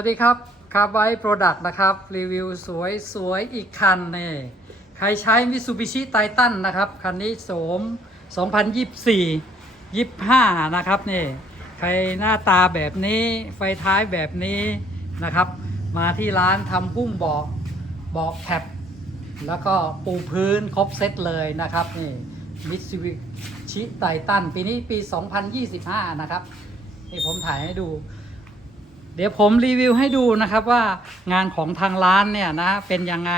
สวัสดีครับคาร์ไบโปรดักต์นะครับ รีวิวสวยสวยอีกคันนี่ใครใช้มิ t ูบิชิไททันนะครับ คันนี้โสม 2024 25 นะครับนี่ใครหน้าตาแบบนี้ไฟท้ายแบบนี้นะครับ มาที่ร้านทำพุ่มเบอกบอกแคปแล้วก็ปูพื้นครบเซตเลยนะครับนี่มิ t ูบิชิไททันปีนี้ปี 2025 นะครับนี่ผมถ่ายให้ดู ดี๋ยวผมรีวิวให้ดูนะครับว่างานของทางร้านเนี่ยนะเป็นยังไง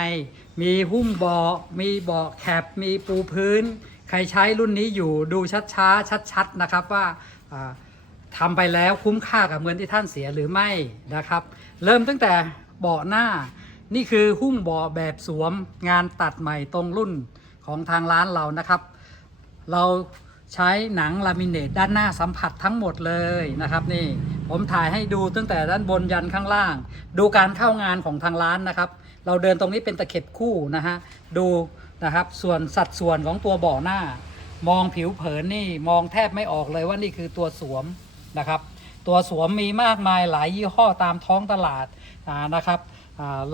มีหุ้มเบาะมีเบาะแคปมีปูพื้น ใครใช้รุ่นนี้อยู่ดูช้าๆชัดๆนะครับว่าอ่าทำไปแล้วคุ้มค่ากับเงินที่ท่านเสียหรือไม่นะครับ เริ่มตั้งแต่เบาะหน้า นี่คือหุ้มเบาะแบบสวมงานตัดใหม่ตรงรุ่นของทางร้านเรานะครับ เราใช้หนังลามิเนตด้านหน้าสัมผัสทั้งหมดเลยนะครับนี่ ผมถ่ายให้ดูตั้งแต่ด้านบนยันข้างล่าง ดูการเข้างานของทางร้านนะครับ เราเดินตรงนี้เป็นตะเข็บคู่นะฮะดูนะครับส่วนสัดส่วนของตัวบ่อหน้า มองผิวเผินนี่มองแทบไม่ออกเลยว่านี่คือตัวสวมนะครับ ตัวสวมมีมากมายหลายยี่ห้อตามท้องตลาดานะครับ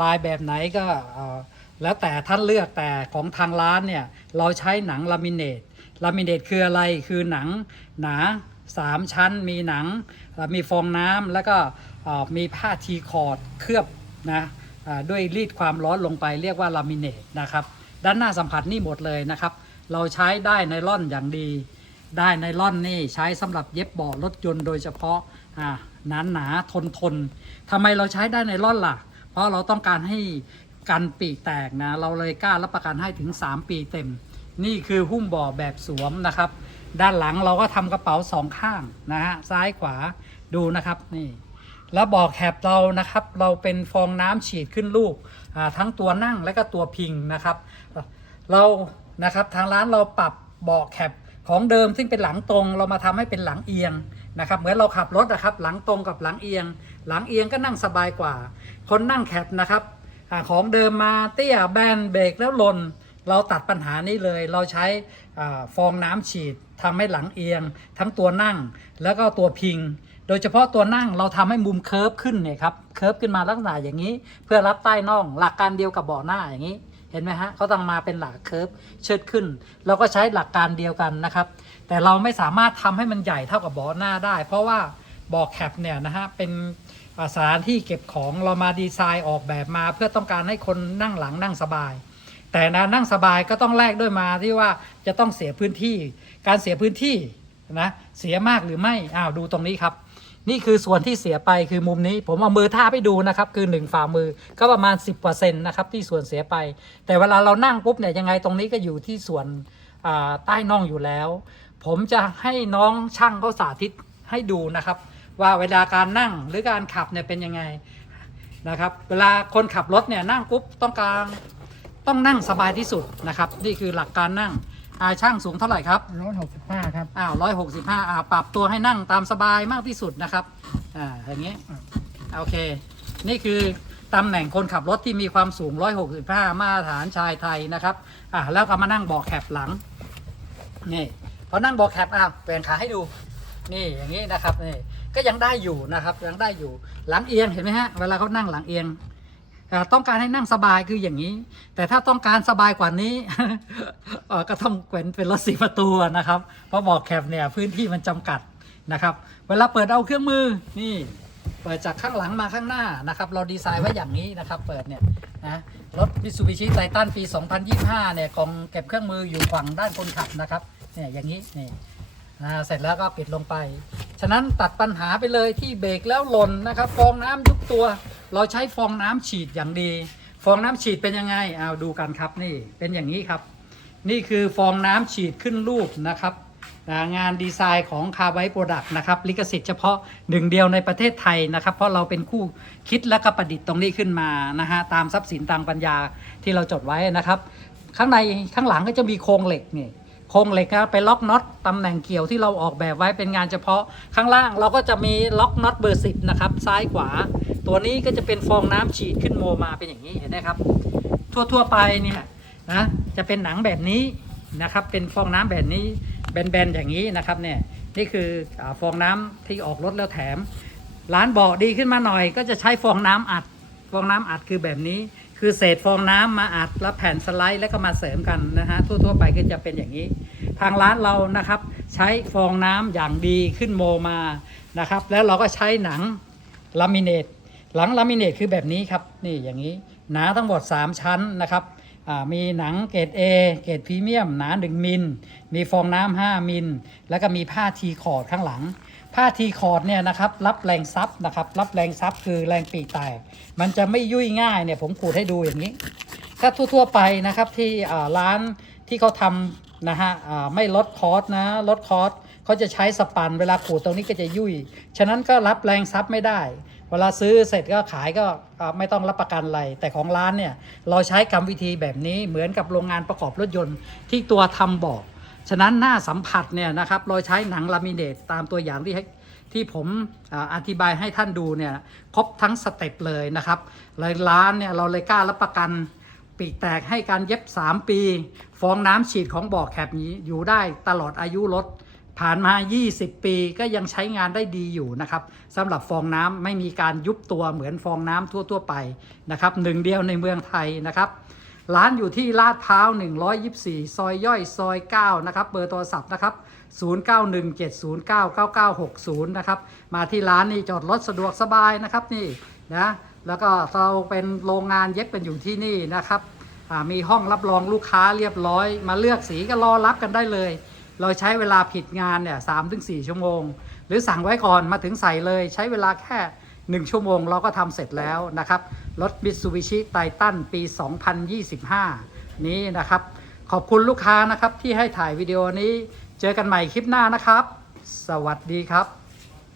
ลายแบบไหนก็แล้วแต่ท่านเลือกแต่ของทางร้านเนี่ยเราใช้หนังลามิเนตลามิเนตคืออะไรคือหนังหนา 3 ชั้นมีหนังมีฟองน้ำแล้วก็มีผ้าทีคอร์ดเคลือบนะด้วยรีดความร้อนลงไปเรียกว่าลามิเนตนะครับด้านหน้าสัมผัสนี่หมดเลยนะครับ เราใช้ได้ไนล่อนอย่างดี ได้ไนล่อนนี่ใช้สำหรับเย็บเบาะรถยนต์โดยเฉพาะอ่าหนาหนาทนทนทำไมเราใช้ได้ไนล่อนล่ะ เพราะเราต้องการให้กันปีกแตกนะเราเลยกล้ารับประกันให้ถึง 3 ปีเต็ม นี่คือหุ้มบ่อแบบสวมนะครับ ด้านหลังเราก็ทำกระเป๋าสองข้างนะฮะซ้ายขวาดูนะครับนี่แล้วบ่อแคปเรานะครับ เราเป็นฟองน้ำฉีดขึ้นลูกทั้งตัวนั่งและก็ตัวพิงนะครับ เรานะครับทางร้านเราปรับเบาะแคปของเดิมซึ่งเป็นหลังตรงเรามาทำให้เป็นหลังเอียงนะครับเหมือนเราขับรถนะครับ หลังตรงกับหลังเอียง หลังเอียงก็นั่งสบายกว่า คนนั่งแคปนะครับอของเดิมมาเตี้ยแบนเบรกแล้วหล่น เราตัดปัญหานี้เลยเราใช้ฟองน้ำฉีดทำให้หลังเอียง ทั้งตัวนั่งแล้วก็ตัวพิง โดยเฉพาะตัวนั่งเราทำให้มุมเคิร์ฟขึ้นเนี่ยครับเคิร์ฟขึ้นมาลักษณะอย่างนี้ เพื่อรับใต้น่องหลักการเดียวกับเบาะหน้าอย่างนี้เห็นไหมฮะเขาต้องมาเป็นหลักเคิร์ฟเชิดขึ้น เราก็ใช้หลักการเดียวกันนะครับ แต่เราไม่สามารถทำให้มันใหญ่เท่ากับเบาะหน้าได้ เพราะว่าเบาะแคปเนี่ยนะฮะเป็นสถานที่เก็บของเรามาดีไซน์ออกแบบมา เพื่อต้องการให้คนนั่งหลังนั่งสบาย แต่นะนั่งสบายก็ต้องแลกด้วยมาที่ว่าจะต้องเสียพื้นที่ การเสียพื้นที่นะเสียมากหรือไม่อ้าวดูตรงนี้ครับ นี่คือส่วนที่เสียไปคือมุมนี้ ผมเอามือท่าบให้ดูนะครับคือ 1 ฝ่ามือก็ประมาณ 10%นะครับที่ส่วนเสียไป แต่เวลาเรานั่งปุ๊บเนี่ยยังไงตรงนี้ก็อยู่ที่ส่วนใต้น่องอยู่แล้ว ผมจะให้น้องช่างเขาสาธิตให้ดูนะครับ ว่าเวลาการนั่งหรือการขับเนี่ยเป็นยังไงนะครับ เวลาคนขับรถเนี่ยนั่งปุ๊บต้องการ ต้องนั่งสบายที่สุดนะครับ นี่คือหลักการนั่งอาช่างสูงเท่าไหร่ครับร้อยหกสิบห้าครับอ้าวร้อยหกสิบห้าอ่าปรับตัวให้นั่งตามสบายมากที่สุดนะครับอ่าอย่างนี้โอเค นี่คือตำแหน่งคนขับรถที่มีความสูง 165 มาตรฐานชายไทยนะครับ อ่าแล้วก็มานั่งเบาะแคปหลัง นี่พอนั่งเบาะแคปอะเปลี่ยนขาให้ดู นี่อย่างนี้นะครับ นี่ ก็ยังได้อยู่นะครับ ยังได้อยู่ หลังเอียงเห็นไหมฮะ เวลาเขานั่งหลังเอียงอ่า ต้องการให้นั่งสบายคืออย่างนี้ แต่ถ้าต้องการสบายกว่านี้ก็ต้องเป็นเป็นรถสีประตูนะครับเพราะบอกแคปเนี่ยพื้นที่มันจำกัดนะครับ เวลาเปิดเอาเครื่องมือนี่เปิดจากข้างหลังมาข้างหน้านะครับเราดีไซน์ไว้อย่างนี้นะครับเปิดเนี่ยนะรถ Mitsubishi Titan ปี 2025 เนี่ยกล่องเก็บเครื่องมืออยู่ฝั่งด้านคนขับนะครับเนี่ยอย่างนี้นี่เสร็จแล้วก็ปิดลงไป ฉะนั้นตัดปัญหาไปเลยที่เบรกแล้วหล่นนะครับ ฟองน้ำยุบตัว เราใช้ฟองน้ำฉีดอย่างดี ฟองน้ำฉีดเป็นยังไงเอาดูกันครับนี่เป็นอย่างนี้ครับ นี่คือฟองน้ำฉีดขึ้นรูปนะครับงานดีไซน์ของคาไวโปรดักต์นะครับลิขสิทธิ์เฉพาะหนึ่งเดียวในประเทศไทยนะครับ เพราะเราเป็นคู่คิดและก็ประดิษฐ์ตรงนี้ขึ้นมานะฮะตามทรัพย์สินทางปัญญาที่เราจดไว้นะครับ ข้างในข้างหลังก็จะมีโครงเหล็กนี่ โครงเหล็กนะไปล็อกน็อตตำแหน่งเกี่ยวที่เราออกแบบไว้เป็นงานเฉพาะข้างล่างเราก็จะมีล็อกน็อตเบอร์สิบนะครับซ้ายขวา ตัวนี้ก็จะเป็นฟองน้ำฉีดขึ้นโมมาเป็นอย่างนี้เห็นไหมครับ ทั่วๆไปเนี่ยนะจะเป็นหนังแบบนี้นะครับ เป็นฟองน้ำแบบนี้แบนๆอย่างนี้นะครับเนี่ยนี่คืออฟองน้ำที่ออกรถแล้วแถม ร้านบอกดีขึ้นมาหน่อย ก็จะใช้ฟองน้ำอัด ฟองน้ำอัดคือแบบนี้ คือเศษฟองน้ำมาอัดแล้วแผ่นสไลด์แล้วก็มาเสริมกันนะฮะทั่วๆไปก็จะเป็นอย่างนี้ ทางร้านเรานะครับใช้ฟองน้ำอย่างดีขึ้นโมมานะครับ แล้วเราก็ใช้หนังลามิเนตหลังลามิเนตคือแบบนี้ครับนี่อย่างนี้หนาทั้งหมด 3 ชั้นนะครับ มีหนังเกรด A เกรดพรีเมียมหนา1มิล มีฟองน้ำ5มิล แล้วก็มีผ้าทีคอร์ดข้างหลัง ผ้าทีคอร์ดเนี่ยนะครับรับแรงซับนะครับรับแรงซับคือแรงปีกแตกมันจะไม่ยุ่ยง่ายเนี่ยผมขูดให้ดูอย่างนี้ ถ้าทั่วๆไปนะครับที่ร้านที่เขาทำนะฮะไม่ลดคอร์สนะลดคอร์สเขาจะใช้สปันเวลาขูดตรงนี้ก็จะยุ่ย ฉะนั้นก็รับแรงซับไม่ได้ เวลาซื้อเสร็จก็ขายก็ไม่ต้องรับประกันอะไร แต่ของร้านเนี่ยเราใช้กรรมวิธีแบบนี้เหมือนกับโรงงานประกอบรถยนต์ที่ตัวทำบอกฉะนั้นหน้าสัมผัสเนี่ยนะครับเราใช้หนังลามิเนตตามตัวอย่างที่ที่ผมออธิบายให้ท่านดูเนี่ยครบทั้งสเต็ปเลยนะครับเลยร้านเนี่ยเราเลยกล้ารับประกันปีกแตกให้การเย็บ 3 ปี ฟองน้ำฉีดของบ่อแคบนี้อยู่ได้ตลอดอายุรถ ผ่านมา 20 ปีก็ยังใช้งานได้ดีอยู่นะครับสำหรับฟองน้ำไม่มีการยุบตัวเหมือนฟองน้ำทั่ว ๆ ไปนะครับหนึ่งเดียวในเมืองไทยนะครับร้านอยู่ที่ลาดพร้าว 124 ซอยย่อยซอย 9 นะครับ เบอร์โทรศัพท์นะครับ 0917099960 นะครับ มาที่ร้านนี่จอดรถสะดวกสบายนะครับนี่นะ แล้วก็เราเป็นโรงงานเย็บกันอยู่ที่นี่นะครับ มีห้องรับรองลูกค้าเรียบร้อย มาเลือกสีก็รอรับกันได้เลย เราใช้เวลาผิดงานเนี่ยสามถึงสี่ชั่วโมง หรือสั่งไว้ก่อนมาถึงใส่เลยใช้เวลาแค่ 1 ชั่วโมงเราก็ทำเสร็จแล้วนะครับ รถ Mitsubishi Titan ปี 2025 นี้นะครับ ขอบคุณลูกค้านะครับที่ให้ถ่ายวิดีโอนี้ เจอกันใหม่คลิปหน้านะครับ สวัสดีครับ